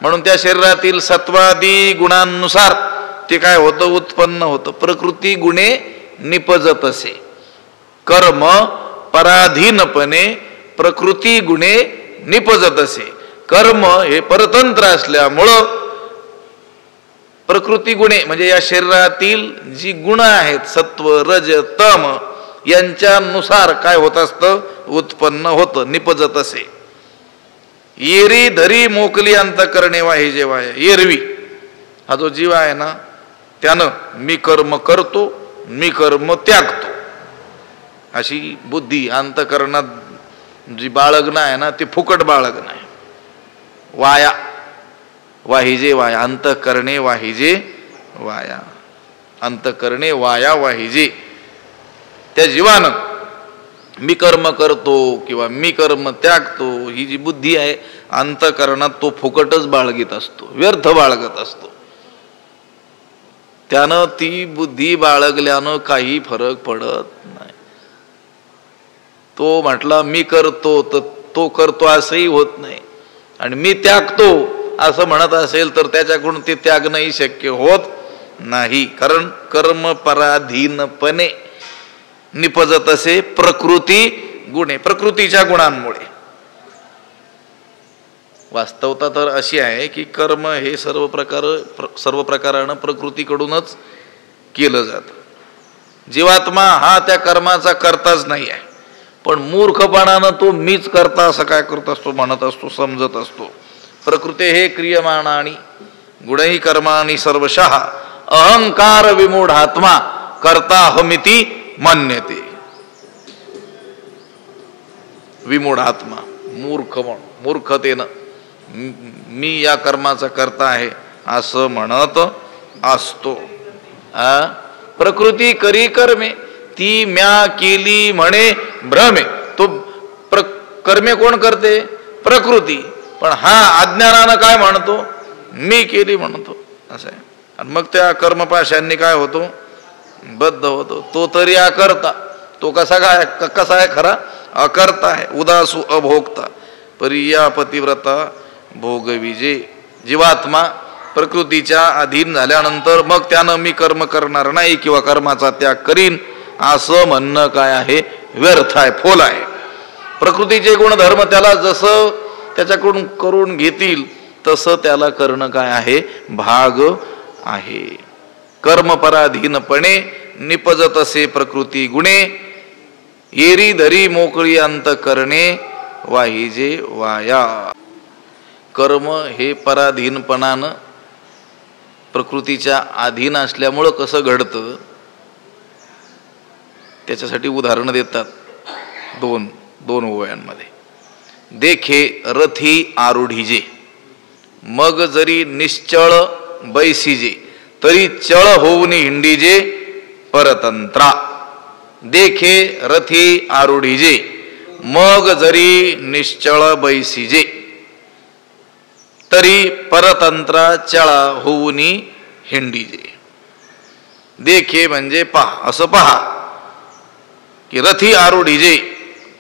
म्हणून त्या शरीरातील सत्वादी गुणांनुसार ते काय होतं? उत्पन्न होतं. प्रकृती गुणे निपजत असे. कर्म पराधीनपणे प्रकृती गुणे निपजत असे. कर्म हे परतंत्र असल्यामुळं प्रकृती गुणे म्हणजे या शरीरातील जी गुण आहेत सत्व रज तम यांच्यानुसार काय होत असतं? उत्पन्न होतं, निपजत असे. येरी धरी मोकली अंत करणे वाहिजे वाया. एरवी हा जो जीव आहे ना त्यानं मी कर्म करतो, मी कर्म त्यागतो अशी बुद्धी अंतकरणात जी बाळगणं आहे ना ते फुकट बाळगणं आहे. वाया, वाहिजे वाया, अंतकरणे वाहिजे वाया, अंतकरणे वाया वाहिजे. त्या जीवानं मी कर्म करतो किंवा मी कर्म त्यागतो ही जी बुद्धी आहे अंतकरणात तो फुकटच बाळगीत असतो, व्यर्थ बाळगत असतो. त्यानं ती बुद्धी बाळगल्यानं काही फरक पडत नाही. तो म्हटला मी करतो तर तो करतो असंही होत नाही, आणि मी त्यागतो असं म्हणत असेल तर त्याच्याकडून ते त्यागणंही शक्य होत नाही. कारण कर्म पराधीनपणे निपजत असे प्रकृती गुणे, प्रकृतीच्या गुणांमुळे. वास्तवता तर अशी आहे की कर्म हे सर्व प्रकारानं प्रकृतीकडूनच केलं जातं. जीवात्मा हा त्या कर्माचा कर्ताच नाही आहे, पण मूर्खपणानं तो मीच करता असं काय करत असतो, म्हणत असतो, समजत असतो. प्रकृते हे क्रियमाणानी गुणही कर्माणी सर्वशः अहंकार विमूढात्मा कर्ता अहमिती मन्यते. विमूढात्मा मूर्ख मूर्खतेनं मी या कर्माचा कर्ता आहे असं म्हणत असतो. प्रकृती करी कर्मे ती म्या केली म्हणे भ्रमे. तो कर्मे कोण करते? प्रकृती. पण हा अज्ञानानं काय म्हणतो? मी केली म्हणतो. असं आहे. आणि मग त्या कर्मपाशांनी काय होतो? बद्ध होतो. तो तरी अकर्ता. तो कसा आहे खरा? अकर्ता आहे. उदासू अभोक्ता परिया पतिव्रता भोगविजे. जीवात्मा प्रकृतीच्या अधीन झाल्यानंतर मग त्यानं मी कर्म करणार नाही किंवा कर्माचा त्याग करीन असं म्हणणं काय आहे? व्यर्थ आहे, फोल आहे. प्रकृतीचे गुणधर्म त्याला जसं त्याच्याकडून करून घेतील तसं त्याला करणं काय आहे? भाग आहे. कर्मपराधीनपणे निपजत असे प्रकृती गुणे येरी धरी मोकळी अंत करणे वाहिजे वाया. कर्म हे पराधीनपणानं प्रकृतीच्या अधीन असल्यामुळं कसं घडतं त्याच्यासाठी उदाहरणं देतात दोन ओव्यांमध्ये. देखे रथी आरूढीजे मग जरी निश्चळ बैसीजे तरी चळ होऊन हिंडीजे परतंत्रा. देखे रथी आरूढीजे मग जरी निश्चळ बैसीजे तरी परतंत्रा चळा होऊन हिंडीजे. देखे म्हणजे पहा, असं पहा की रथी आरूढीजे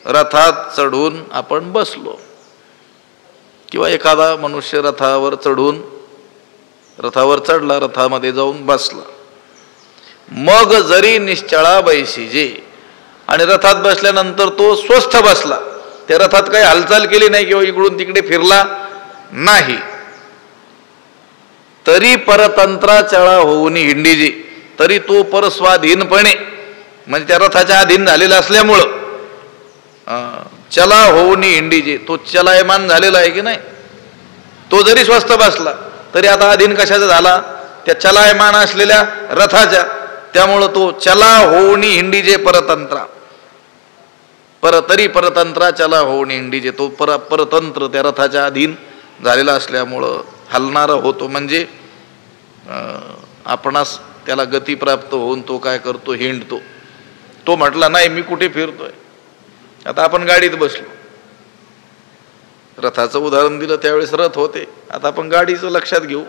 रथात चढून आपण बसलो किंवा एखादा मनुष्य रथावर चढला, रथामध्ये जाऊन बसला. मग जरी निश्चळा बैसीजे आणि रथात बसल्यानंतर तो स्वस्थ बसला, त्या रथात काही हालचाल केली नाही किंवा इकडून तिकडे फिरला नाही, तरी परतंत्रा चळा होऊन हिंडीजे तरी तो परस्वाधीनपणे म्हणजे त्या रथाच्या अधीन झालेला असल्यामुळं चला होऊन हिंडीजे तो चलायमान झालेला आहे की नाही. तो जरी स्वस्थ बसला तरी आता अधीन कशाचा झाला? त्या चलायमान असलेल्या रथाच्या. त्यामुळं तो चला होऊन हिंडीजे परतंत्रा तरी परतंत्रा चला होऊन हिंडीजे. तो परतंत्र त्या रथाच्या अधीन झालेला असल्यामुळं हलणारा होतो. म्हणजे आपणास त्याला गती प्राप्त होऊन तो काय करतो? हिंडतो. तो म्हटला नाही मी कुठे फिरतोय. आता आपण गाडीत बसलो, रथाचं उदाहरण दिलं त्यावेळेस रथ होते, आता आपण गाडीचं लक्षात घेऊ.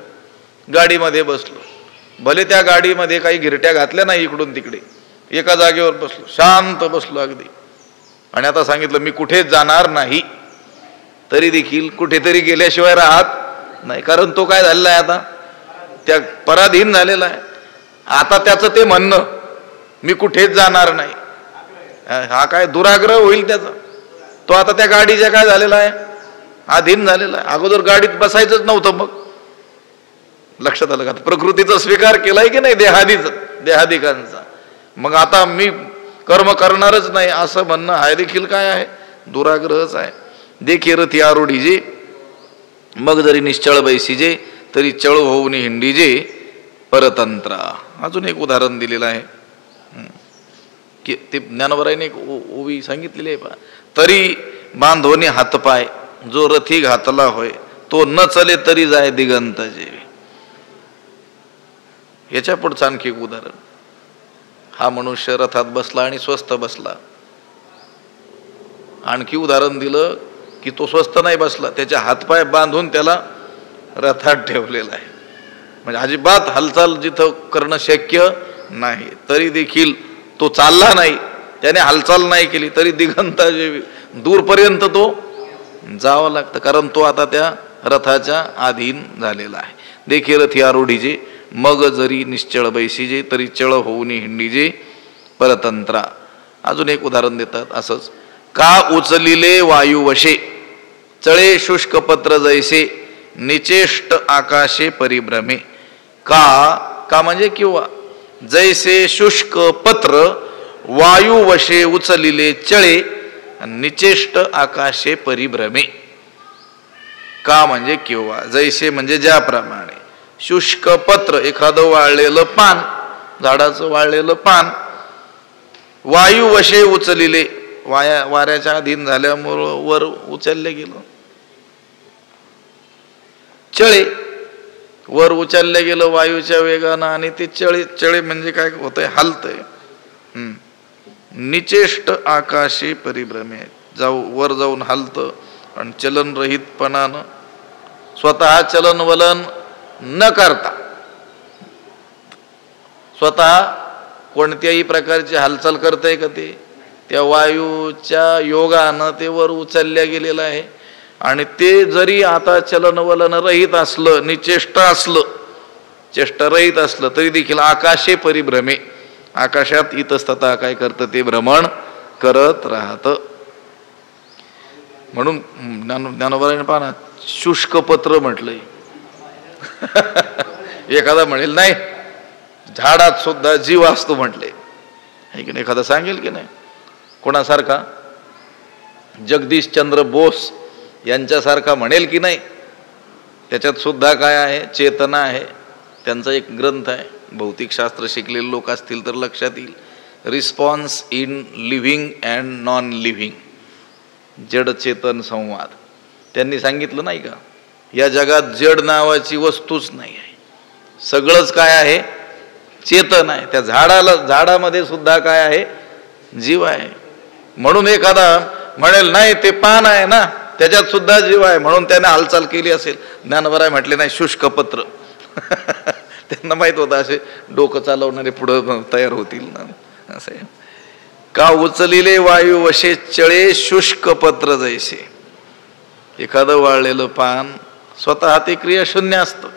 गाडीमध्ये बसलो, भले त्या गाडीमध्ये काही गिरट्या घातल्या नाही इकडून तिकडे, एका जागेवर बसलो, शांत बसलो अगदी. आणि आता सांगितलं मी कुठेच जाणार नाही, तरी देखील कुठेतरी गेल्याशिवाय राहत नाही. कारण तो काय झालेला आहे? आता त्या पराधीन झालेला आहे. आता त्याचं ते म्हणणं मी कुठेच जाणार नाही हा काय दुराग्रह होईल त्याचा. तो आता त्या गाडीच्या काय झालेला आहे? अधीन झालेला आहे. अगोदर गाडीत बसायचंच नव्हतं. मग लक्षात आलं का? प्रकृतीचा स्वीकार केलाय की नाही देहादिकांचा. मग आता मी कर्म करणारच नाही असं म्हणणं हा देखील काय आहे? दुराग्रहच आहे. देखे रथी आरूढीजे मग जरी निश्चळ बैसीजे तरी चळ होऊन हिंडीजे परतंत्रा. अजून एक उदाहरण दिलेलं आहे की ते ज्ञानोबराईने एक ओवी सांगितलेली आहे पहा. तरी बांधोनी हातपाय जो रथी घातला होय तो न चले तरी जाय दिगंत जेवे. याच्या पुढचं आणखी एक उदाहरण. हा मनुष्य रथात बसला आणि स्वस्थ बसला. आणखी उदाहरण दिलं की तो स्वस्थ नाही बसला, त्याचे हातपाय बांधून त्याला रथात ठेवलेला आहे. म्हणजे अजिबात हालचाल जिथं करणं शक्य नाही, तरी देखील तो चालला नाही, त्याने हालचाल नाही केली तरी दिगंता दूरपर्यंत तो जावं लागतं. कारण तो आता त्या रथाच्या अधीन झालेला आहे. देखील रथी आरूढीजे मग जरी निश्चळ बैसीजे तरी चळ होऊन हिंडीजे परतंत्रा. अजून एक उदाहरण देतात असंच. का उचलिले वायुवशे चळे शुष्क पत्र जैसे निचेष्ट आकाशे परिभ्रमे. का म्हणजे किंवा जैसे शुष्क पत्र वायू वशे उचलिले चळे निचेष्ट आकाशे परिभ्रमे. का म्हणजे किंवा जैसे म्हणजे ज्याप्रमाणे शुष्क पत्र एखादं वाळलेलं पान, झाडाचं वाळलेलं पान वायू वशे उचलिले, वाऱ्याच्या अधीन झाल्यामुळं वर उचलले गेलं. चळे वर उचलले गेलं वायूच्या वेगानं आणि ते चळे म्हणजे काय होतंय, हलतंय. निचेष्ट आकाशे परिभ्रमे, वर जाऊन हलतं आणि चलनरहितपणानं स्वतः चलनवलन न करता, स्वतः कोणत्याही प्रकारची हालचाल करतंय का ते, त्या वायूच्या योगानं ते वर उचलल्या गेलेलं आहे. आणि ते जरी आता चलनवलन रहित असलं, निचेष्ट असलं, चेष्टारहित असलं, तरी देखील आकाशे परिभ्रमे, आकाशात इतस्ततः काय करतं, ते भ्रमण करत राहतं. म्हणून ज्ञानोबाने पहा ना, शुष्क पत्र म्हटलंय. एखादा म्हणेल नाही झाडात सुद्धा जीव असतो म्हटले, की नाही, एखादा सांगेल की नाही. कोणासारखा, जगदीशचंद्र बोस यांच्यासारखा म्हणेल की नाही, त्याच्यात सुद्धा काय आहे, चेतना आहे. त्यांचा एक ग्रंथ आहे, भौतिकशास्त्र शिकलेले लोक असतील तर लक्षात येईल, response in living and non living, जड चेतन संवाद. त्यांनी सांगितलं नाही का, या जगात जड नावाची वस्तूच नाही आहे, सगळंच काय आहे, चेतन आहे. त्या झाडामध्ये सुद्धा काय आहे, जीव आहे. म्हणून एखादा म्हणेल नाही ते पान आहे ना, त्याच्यात सुद्धा जीव आहे, म्हणून त्याने हालचाल केली असेल. ज्ञानोबा म्हटले नाही शुष्क पत्र. त्यांना माहित होतं असे डोकं चालवणारे पुढं तयार होतील ना, असं आहे. का उचलिले वायू वशे चळे शुष्क पत्र जैसे. एखादं वाळलेलं पान स्वतः ते क्रियाशून्य असतं,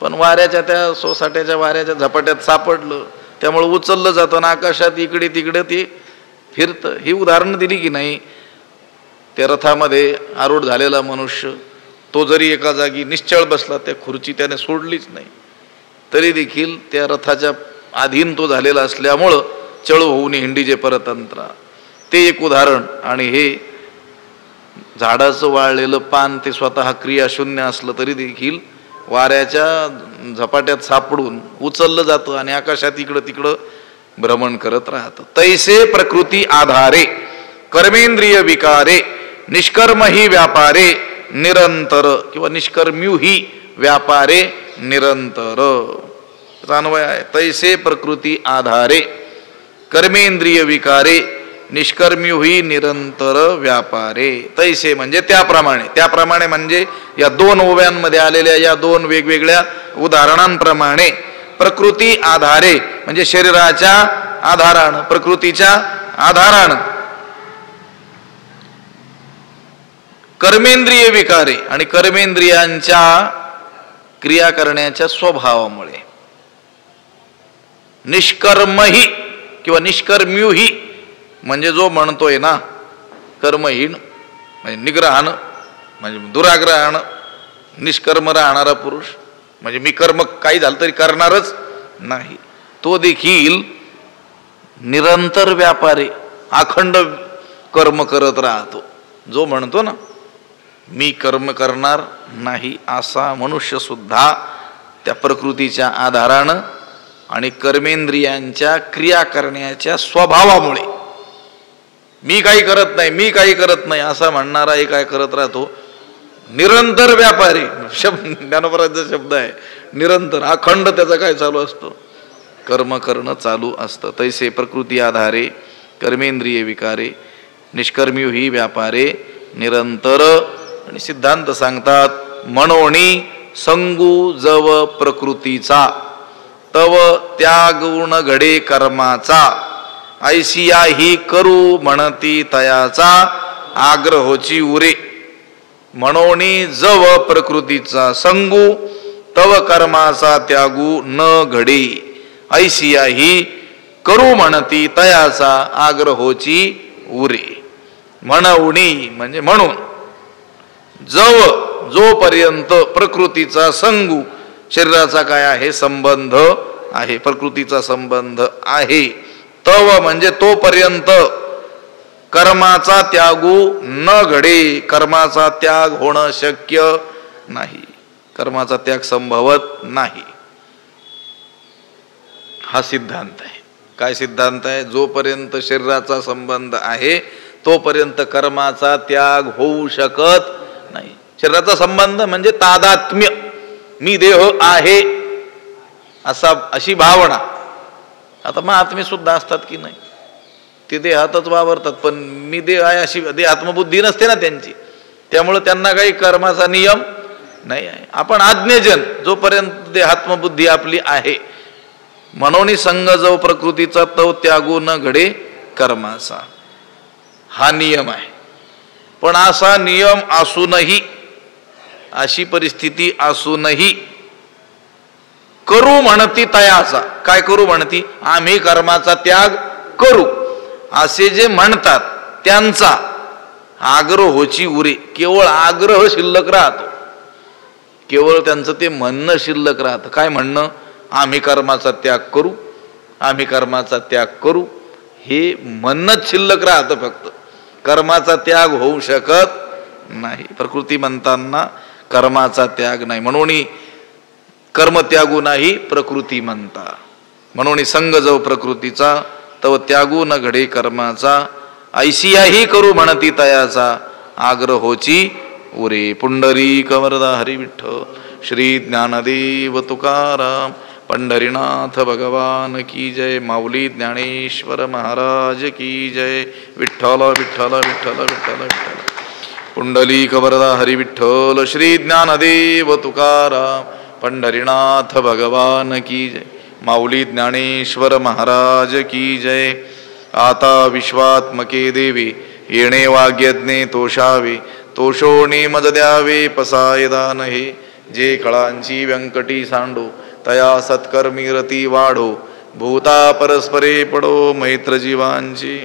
पण वाऱ्याच्या त्या सोसाट्याच्या वाऱ्याच्या झपाट्यात सापडलं, त्यामुळे उचललं जातं आणि आकाशात इकडे तिकडे ते फिरतं. ही उदाहरणं दिली की नाही. त्या रथामध्ये आरूढ झालेला मनुष्य, तो जरी एका जागी निश्चळ बसला, त्या खुर्ची त्याने सोडलीच नाही, तरी देखील त्या रथाच्या अधीन तो झालेला असल्यामुळं चळ होऊन हिंडीचे परतंत्रा. ते एक उदाहरण. आणि हे झाडाचं वाळलेलं पान ते स्वतः क्रियाशून्य असलं तरी देखील वाऱ्याच्या झपाट्यात सापडून उचललं जातं आणि आकाशात इकडं तिकडं भ्रमण करत राहतं. तैसे प्रकृती आधारे कर्मेंद्रिय विकारे निष्कर्म ही व्यापारे निरंतर, किंवा निष्कर्म्यू ही व्यापारे निरंतर. अन्वय आहे. तैसे प्रकृती आधारे कर्मेंद्रिय विकारे निष्कर्म्यू ही निरंतर व्यापारे. तैसे म्हणजे त्याप्रमाणे, त्याप्रमाणे म्हणजे या दोन ओव्यांमध्ये आलेल्या या दोन वेगवेगळ्या उदाहरणांप्रमाणे. प्रकृती आधारे म्हणजे शरीराच्या आधारानं, प्रकृतीच्या आधारानं. कर्मेंद्रिय विकारे आणि कर्मेंद्रियांच्या क्रिया करण्याच्या स्वभावामुळे. निष्कर्मही किंवा निष्कर्म्यूही म्हणजे जो म्हणतोय ना कर्महीन म्हणजे निग्रहानं म्हणजे दुराग्रहानं निष्कर्म राहणारा पुरुष, म्हणजे मी कर्म काही झालं तरी करणारच नाही, तो देखील निरंतर व्यापारी अखंड कर्म करत राहतो. जो म्हणतो ना मी कर्म करणार नाही असा मनुष्य सुद्धा त्या प्रकृतीच्या आधारानं आणि कर्मेंद्रियांच्या क्रिया करण्याच्या स्वभावामुळे मी काही करत नाही, मी काही करत नाही असा म्हणणारा एक काय करत राहतो, निरंतर व्यापारी. ज्ञानोबराचा शब्द आहे निरंतर, अखंड त्याचा काय चालू असतो, कर्म करणं चालू असतं. तैसे प्रकृती आधारे कर्मेंद्रिय विकारे निष्कर्म्यू ही व्यापारे निरंतर. आणि सिद्धांत सांगतात म्हणोनी संगू जव प्रकृतीचा तव त्याग गुण घडे कर्माचा ऐसिया ही करू म्हणती तयाचा आग्रहोची उरे. म्हणोनी जव प्रकृतीचा संगू तव कर्माचा त्यागू न घडे ऐसिया ही करू म्हणती तयाचा आग्रहोची उरे. म्हणवणी म्हणजे म्हणून जोपर्यंत प्रकृतीचा संगू शरीराचा काय आहे संबंध आहे, प्रकृतीचा संबंध आहे, तव म्हणजे तोपर्यंत कर्माचा त्यागू न घडे, कर्माचा त्याग होणं शक्य नाही, कर्माचा त्याग संभवत नाही. हा सिद्धांत आहे. काय सिद्धांत आहे? जोपर्यंत शरीराचा संबंध आहे तोपर्यंत कर्माचा त्याग होऊ शकत नाही. शरीराचा संबंध म्हणजे तादात्म्य, मी देह आहे अशी भावना. आता महात्मे सुद्धा असतात की नाही, ते देहातच वावरतात, पण मी देह आहे अशी आत्मबुद्धी नसते ना त्यांची, त्यामुळे त्यांना काही कर्माचा नियम नाही आहे. आपण आज्ञेजन, जोपर्यंत देहात्मबुद्धी आपली आहे, म्हणून संग जो प्रकृतीचा तो त्यागू न घडे कर्माचा, हा नियम आहे. पण असा नियम असूनही, अशी परिस्थिती असूनही करू म्हणती तयाचा, काय करू म्हणती? आम्ही कर्माचा त्याग करू असे जे म्हणतात त्यांचा आग्रह होची उरे, केवळ आग्रह शिल्लक राहतो, केवळ त्यांचं ते म्हणणं शिल्लक राहतं. काय म्हणणं? आम्ही कर्माचा त्याग करू, आम्ही कर्माचा त्याग करू, हे म्हणणंच शिल्लक राहतं, फक्त कर्माचा त्याग होऊ शकत नाही. प्रकृती म्हणताना कर्माचा त्याग नाही, म्हणून कर्म त्यागू नाही प्रकृती म्हणता. म्हणून संग जो प्रकृतीचा तव त्यागू न घडे कर्माचा, ऐसियाही करू म्हणती तयाचा आग्रह होची उरे. पुंडरीक वरदा हरी विठ्ठल, श्री ज्ञानदेव तुकाराम, पंढरीनाथ भगवान की जय. माऊली ज्ञानेश्वर महाराज की जय. विठ्ठल विठ्ठल विठ्ठल विठ्ठल विठ्ठल. पुंडलीक वरदा हरी विठ्ठल, श्री ज्ञानदेव तुकाराम, पंढरीनाथ भगवान की जय. माऊली ज्ञानेश्वर महाराज की जय. आता विश्वात्मके देवी, येणे वाग्यज्ञे तोषावे, तोषोणी मज द्यावे पसायदान हे. जे कळांची व्यंकटी सांडो, तया सत्कर्मी रती वाढो, भूता परस्परे पडो मैत्र जीवांची.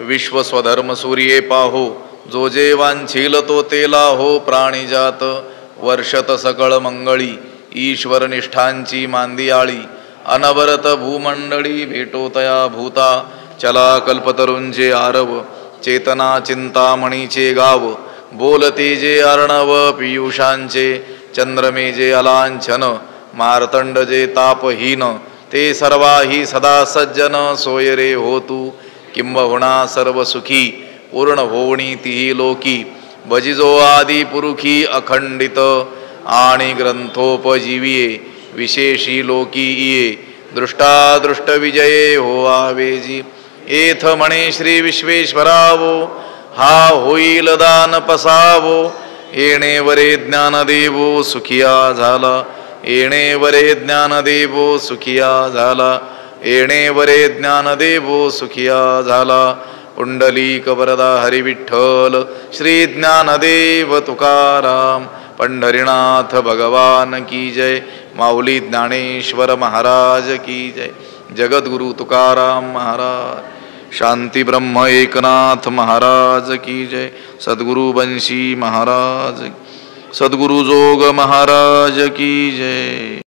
विश्व स्वधर्म सूर्ये पाहो, जो जे वांछील तो तेला हो प्राणीजात. वर्षत सकळ मंगळी, ईश्वर निष्ठांची मांदियाळी, अनवरत भूमंडळी भेटो तया भूता. चला कल्पतरुंचे आरव, चेतना चिंतामणीचे गाव. बोलते जे अर्णव पियुषांचे, चंद्रमे जे अलांछन. मार्तंड जे तापहीन, ते सर्वाही सदा सज्जन. सोय रे हो तू किंबहुना सर्व सुखी, पूर्ण होवणी तिही लोकी. भजिजो आदि पुरुखी अखंडित, आणि ग्रंथोपजीविये विशेषी लोकी इये. दृष्टादृष्ट विजये हो आवेजी, एथ म्हणे श्री विश्वेश्वरावो. हा होईल दान पसावो, येणे वरे ज्ञानदेवो सुखिया झाला. येणे वरे ज्ञानदेवो सुखिया झाला. येणे वरे ज्ञानदेवो सुखिया झाला. पुंडलीक वरदा हरी विठ्ठल, श्री ज्ञानदेव तुकाराम, पंढरीनाथ भगवान की जय. माऊली ज्ञानेश्वर महाराज की जय. जगद्गुरु तुकाराम महाराज, शांती ब्रह्म एकनाथ महाराज की जय. सद्गुरु बंशी महाराज, सद्गुरु जोग महाराज की जय.